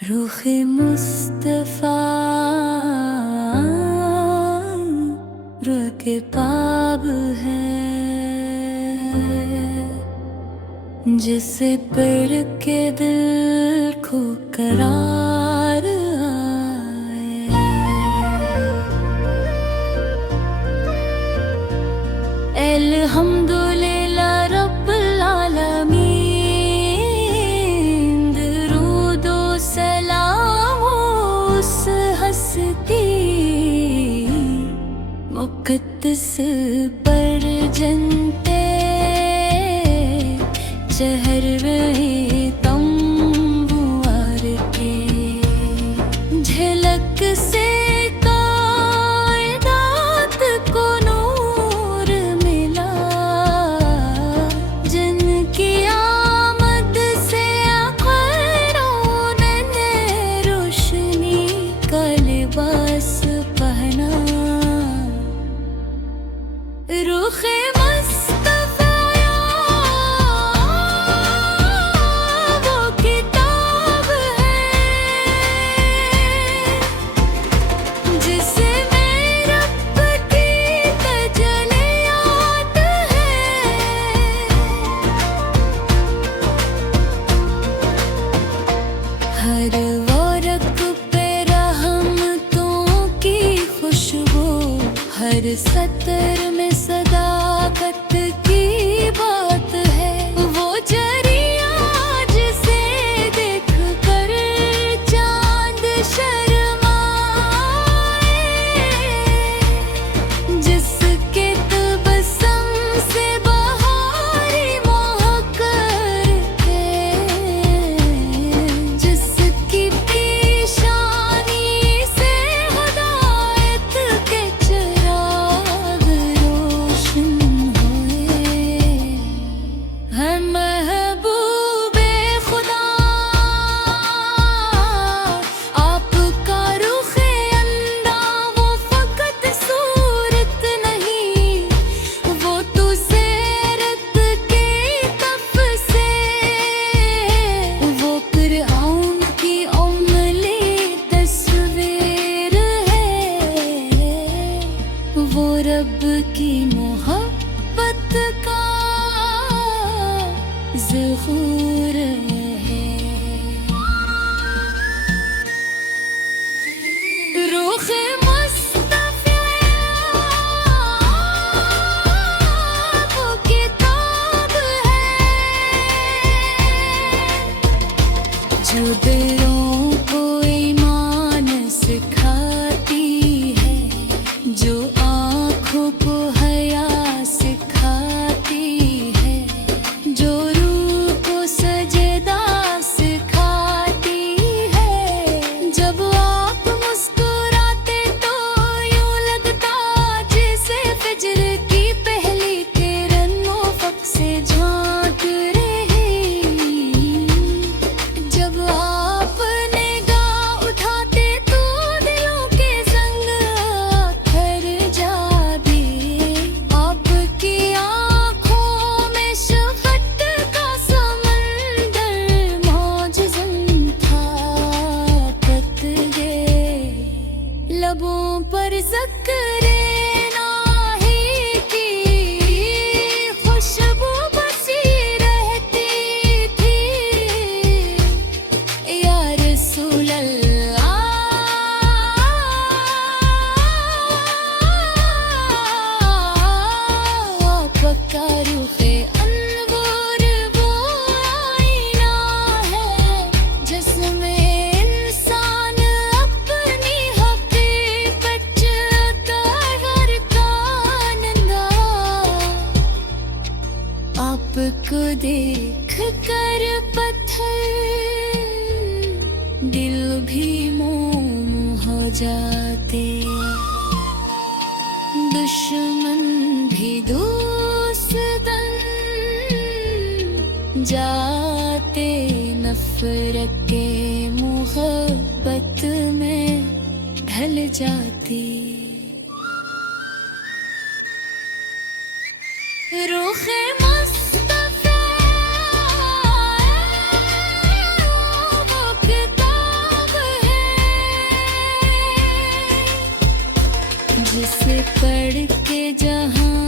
रुखे मुस्तफा रुके पाब है, जिसे पढ़ के दिल को करार आए। अल्हम्दुलिल्लाह रब्बिल आलमीन, दुरूदो सलाम उस हस्ती मुक़द्दस पर जनते शहर में तंबुआर के झलक से कायनात को नूर मिला, जिनकी आमद से खैरों ने रोशनी का लिबास पहना। रुखे हर वर्क पे रहमतों की खुशबू, हर सतर में सदाकत की बात है। वो जरिया जिसे देख कर चांद शर्माए, जिसके तबस्सुम से बहारी महक है, जिसकी पेशानी से हिदायत के चिराग रोशन हुए। है महबूबे खुदा आपका रुखे अंदा, वो फकत सूरत नहीं, वो तो सीरत के तफ से, वो फ़िरऔन की उम्मली तस्वीर है, वो रब की मोहब्बत का ज़हूर है। रुखे मुस्तफा वो किताब है, जो दिलों को ईमान सिखाती है, जो आँखों को हया सिखाती है, जो रूह को सजदा सिखाती है। जब आप मुस्कुराते तो यूं लगता जैसे फज्र की पहली किरण मुफ़्फ़ से झांक रही। जब आप निगाह उठाते तो दिलों के ज़ंग आखर जाते, आपकी आँखों में शफ़क़त का समंदर मौजज़न था तक गए। लबों पर ज़िक्र इलाही की खुशबू बसी रहती थी। या रसूल अल्लाह आपका रुखे अनवर वो आईना है, जिसमें इंसान अपनी हकीकत ज़ाहिर करता। आपको देख कर पत्थर दिल भी मोम हो जाते, दुश्मन भी दोस्तन जाते, नफरत के मोहब्बत में ढल जाती। रुखे मुस्तफा वो किताब से पढ़ के जहाँ